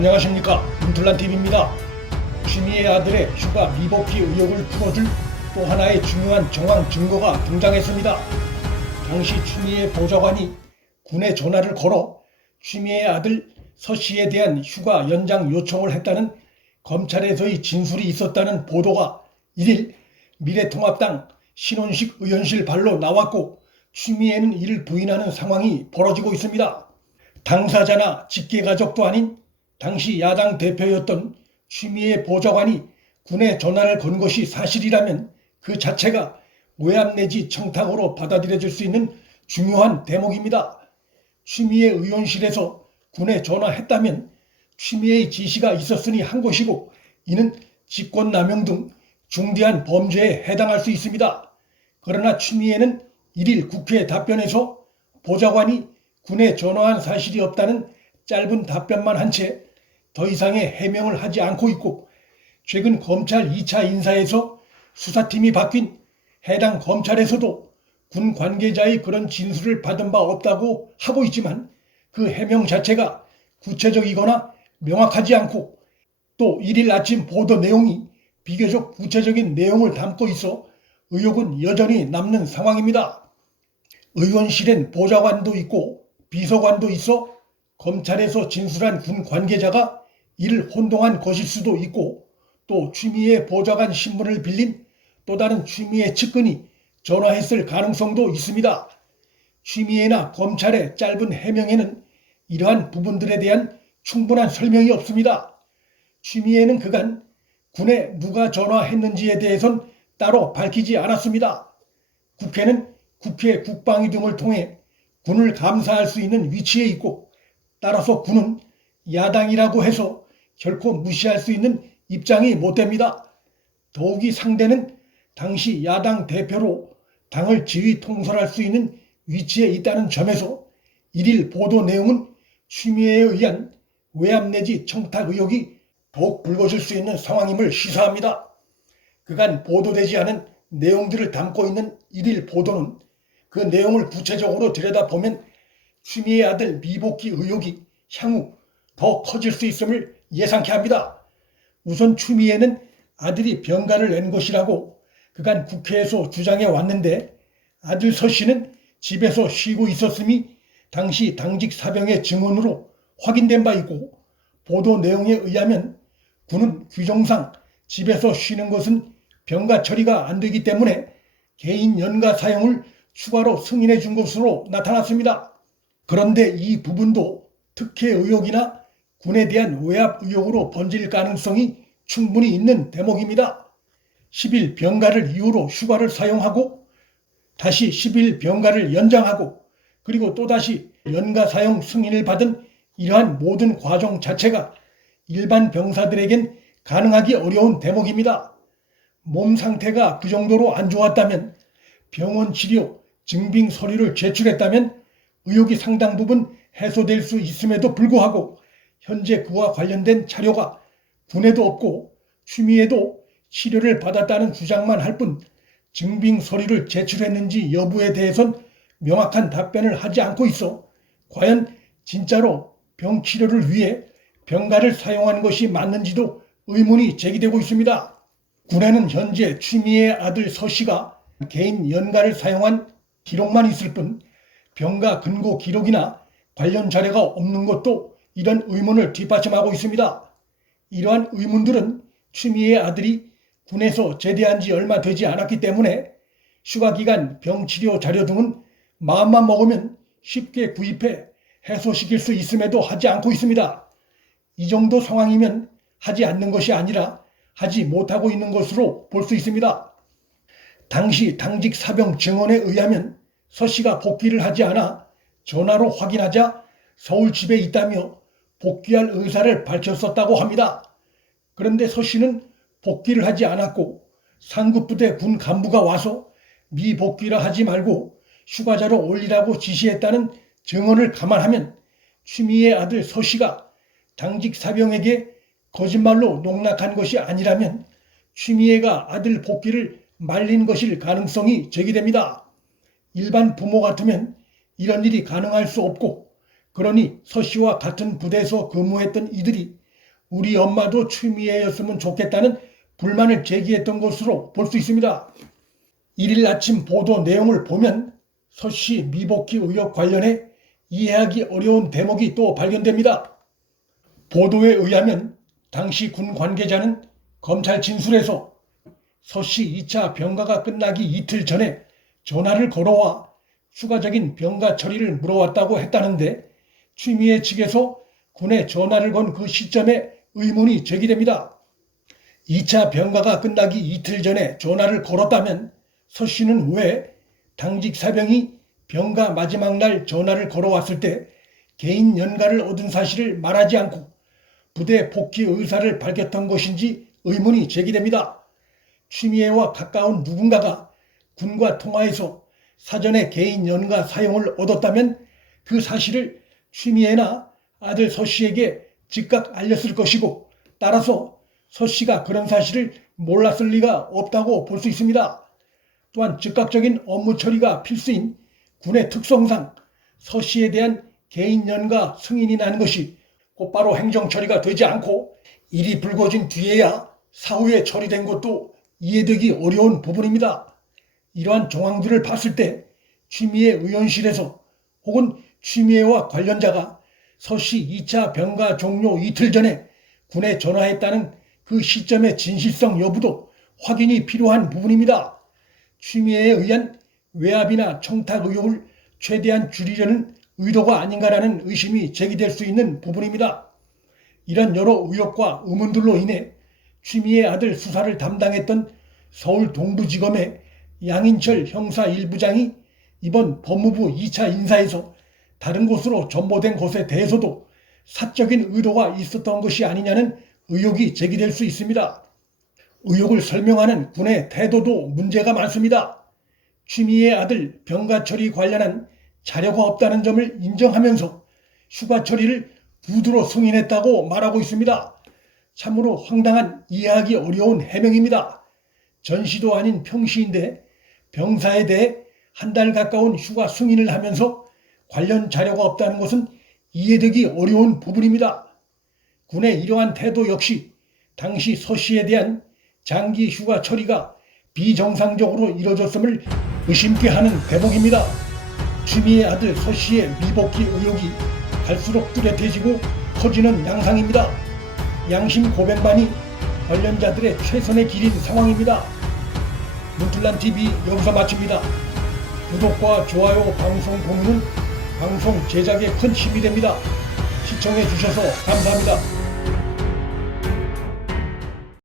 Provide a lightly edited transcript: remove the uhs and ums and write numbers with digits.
안녕하십니까, 문틀란TV입니다. 취미의 아들의 휴가 미복귀 의혹을 풀어줄 또 하나의 중요한 정황 증거가 등장했습니다. 당시 취미의 보좌관이 군에 전화를 걸어 취미의 아들 서 씨에 대한 휴가 연장 요청을 했다는 검찰에서의 진술이 있었다는 보도가 1일 미래통합당 신원식 의원실 발로 나왔고, 취미에는 이를 부인하는 상황이 벌어지고 있습니다. 당사자나 직계가족도 아닌 당시 야당 대표였던 취미의 보좌관이 군에 전화를 건 것이 사실이라면 그 자체가 외압 내지 청탁으로 받아들여질 수 있는 중요한 대목입니다. 취미의 의원실에서 군에 전화했다면 취미의 지시가 있었으니 한 것이고, 이는 직권남용 등 중대한 범죄에 해당할 수 있습니다. 그러나 취미에는 1일 국회 답변에서 보좌관이 군에 전화한 사실이 없다는 짧은 답변만 한 채 더 이상의 해명을 하지 않고 있고, 최근 검찰 2차 인사에서 수사팀이 바뀐 해당 검찰에서도 군 관계자의 그런 진술을 받은 바 없다고 하고 있지만, 그 해명 자체가 구체적이거나 명확하지 않고, 또 1일 아침 보도 내용이 비교적 구체적인 내용을 담고 있어 의혹은 여전히 남는 상황입니다. 의원실엔 보좌관도 있고 비서관도 있어 검찰에서 진술한 군 관계자가 이를 혼동한 것일 수도 있고, 또 취미의 보좌관 신분을 빌린 또 다른 취미의 측근이 전화했을 가능성도 있습니다. 취미에나 검찰의 짧은 해명에는 이러한 부분들에 대한 충분한 설명이 없습니다. 취미에는 그간 군에 누가 전화했는지에 대해선 따로 밝히지 않았습니다. 국회는 국회 국방위 등을 통해 군을 감사할 수 있는 위치에 있고, 따라서 군은 야당이라고 해서 결코 무시할 수 있는 입장이 못 됩니다. 더욱이 상대는 당시 야당 대표로 당을 지휘 통솔할 수 있는 위치에 있다는 점에서 1일 보도 내용은 취미에 의한 외압 내지 청탁 의혹이 더욱 불거질 수 있는 상황임을 시사합니다. 그간 보도되지 않은 내용들을 담고 있는 1일 보도는 그 내용을 구체적으로 들여다보면 취미의 아들 미복귀 의혹이 향후 더 커질 수 있음을 예상케 합니다. 우선 취미에는 아들이 병가를 낸 것이라고 그간 국회에서 주장해 왔는데, 아들 서 씨는 집에서 쉬고 있었음이 당시 당직 사병의 증언으로 확인된 바 있고, 보도 내용에 의하면 군은 규정상 집에서 쉬는 것은 병가 처리가 안 되기 때문에 개인 연가 사용을 추가로 승인해 준 것으로 나타났습니다. 그런데 이 부분도 특혜 의혹이나 군에 대한 외압 의혹으로 번질 가능성이 충분히 있는 대목입니다. 10일 병가를 이유로 휴가를 사용하고 다시 10일 병가를 연장하고 그리고 또다시 연가 사용 승인을 받은 이러한 모든 과정 자체가 일반 병사들에겐 가능하기 어려운 대목입니다. 몸 상태가 그 정도로 안 좋았다면, 병원 치료, 증빙 서류를 제출했다면 의혹이 상당 부분 해소될 수 있음에도 불구하고 현재 그와 관련된 자료가 군에도 없고 취미에도 치료를 받았다는 주장만 할 뿐 증빙 서류를 제출했는지 여부에 대해선 명확한 답변을 하지 않고 있어 과연 진짜로 병 치료를 위해 병가를 사용한 것이 맞는지도 의문이 제기되고 있습니다. 군에는 현재 취미의 아들 서 씨가 개인 연가를 사용한 기록만 있을 뿐 병가 근거 기록이나 관련 자료가 없는 것도 이런 의문을 뒷받침하고 있습니다. 이러한 의문들은 취미의 아들이 군에서 제대한 지 얼마 되지 않았기 때문에 휴가기간 병치료 자료 등은 마음만 먹으면 쉽게 구입해 해소시킬 수 있음에도 하지 않고 있습니다. 이 정도 상황이면 하지 않는 것이 아니라 하지 못하고 있는 것으로 볼 수 있습니다. 당시 당직 사병 증언에 의하면 서 씨가 복귀를 하지 않아 전화로 확인하자 서울 집에 있다며 복귀할 의사를 밝혔었다고 합니다. 그런데 서 씨는 복귀를 하지 않았고 상급부대 군 간부가 와서 미복귀라 하지 말고 휴가자로 올리라고 지시했다는 증언을 감안하면 취미의 아들 서 씨가 당직 사병에게 거짓말로 농락한 것이 아니라면 취미애가 아들 복귀를 말린 것일 가능성이 제기됩니다. 일반 부모 같으면 이런 일이 가능할 수 없고, 그러니 서 씨와 같은 부대에서 근무했던 이들이 우리 엄마도 추미애였으면 좋겠다는 불만을 제기했던 것으로 볼 수 있습니다. 1일 아침 보도 내용을 보면 서씨 미복귀 의혹 관련해 이해하기 어려운 대목이 또 발견됩니다. 보도에 의하면 당시 군 관계자는 검찰 진술에서 서씨 2차 병가가 끝나기 이틀 전에 전화를 걸어와 추가적인 병가 처리를 물어왔다고 했다는데 추미애 측에서 군에 전화를 건 그 시점에 의문이 제기됩니다. 2차 병가가 끝나기 이틀 전에 전화를 걸었다면 서 씨는 왜 당직 사병이 병가 마지막 날 전화를 걸어왔을 때 개인 연가를 얻은 사실을 말하지 않고 부대 복귀 의사를 밝혔던 것인지 의문이 제기됩니다. 추미애와 가까운 누군가가 군과 통화해서 사전에 개인 연가 사용을 얻었다면 그 사실을 추미애나 아들 서 씨에게 즉각 알렸을 것이고 따라서 서 씨가 그런 사실을 몰랐을 리가 없다고 볼 수 있습니다. 또한 즉각적인 업무 처리가 필수인 군의 특성상 서 씨에 대한 개인 연가 승인이 나는 것이 곧바로 행정 처리가 되지 않고 일이 불거진 뒤에야 사후에 처리된 것도 이해되기 어려운 부분입니다. 이러한 정황들을 봤을 때 추미애 의원실에서 혹은 추미애와 관련자가 서 씨 2차 병가 종료 이틀 전에 군에 전화했다는 그 시점의 진실성 여부도 확인이 필요한 부분입니다. 추미애에 의한 외압이나 청탁 의혹을 최대한 줄이려는 의도가 아닌가라는 의심이 제기될 수 있는 부분입니다. 이런 여러 의혹과 의문들로 인해 추미애 아들 수사를 담당했던 서울 동부지검의 양인철 형사 1부장이 이번 법무부 2차 인사에서 다른 곳으로 전보된 것에 대해서도 사적인 의도가 있었던 것이 아니냐는 의혹이 제기될 수 있습니다. 의혹을 설명하는 군의 태도도 문제가 많습니다. 추미애 아들 병가 처리 관련한 자료가 없다는 점을 인정하면서 휴가 처리를 구두로 승인했다고 말하고 있습니다. 참으로 황당한 이해하기 어려운 해명입니다. 전시도 아닌 평시인데 병사에 대해 한 달 가까운 휴가 승인을 하면서 관련 자료가 없다는 것은 이해되기 어려운 부분입니다. 군의 이러한 태도 역시 당시 서 씨에 대한 장기 휴가 처리가 비정상적으로 이뤄졌음을 의심케 하는 대목입니다. 추미애 아들 서 씨의 미복귀 의혹이 갈수록 뚜렷해지고 커지는 양상입니다. 양심 고백만이 관련자들의 최선의 길인 상황입니다. 문틀란TV 여기서 마칩니다. 구독과 좋아요, 방송 공유는 방송 제작에 큰 힘이 됩니다. 시청해 주셔서 감사합니다.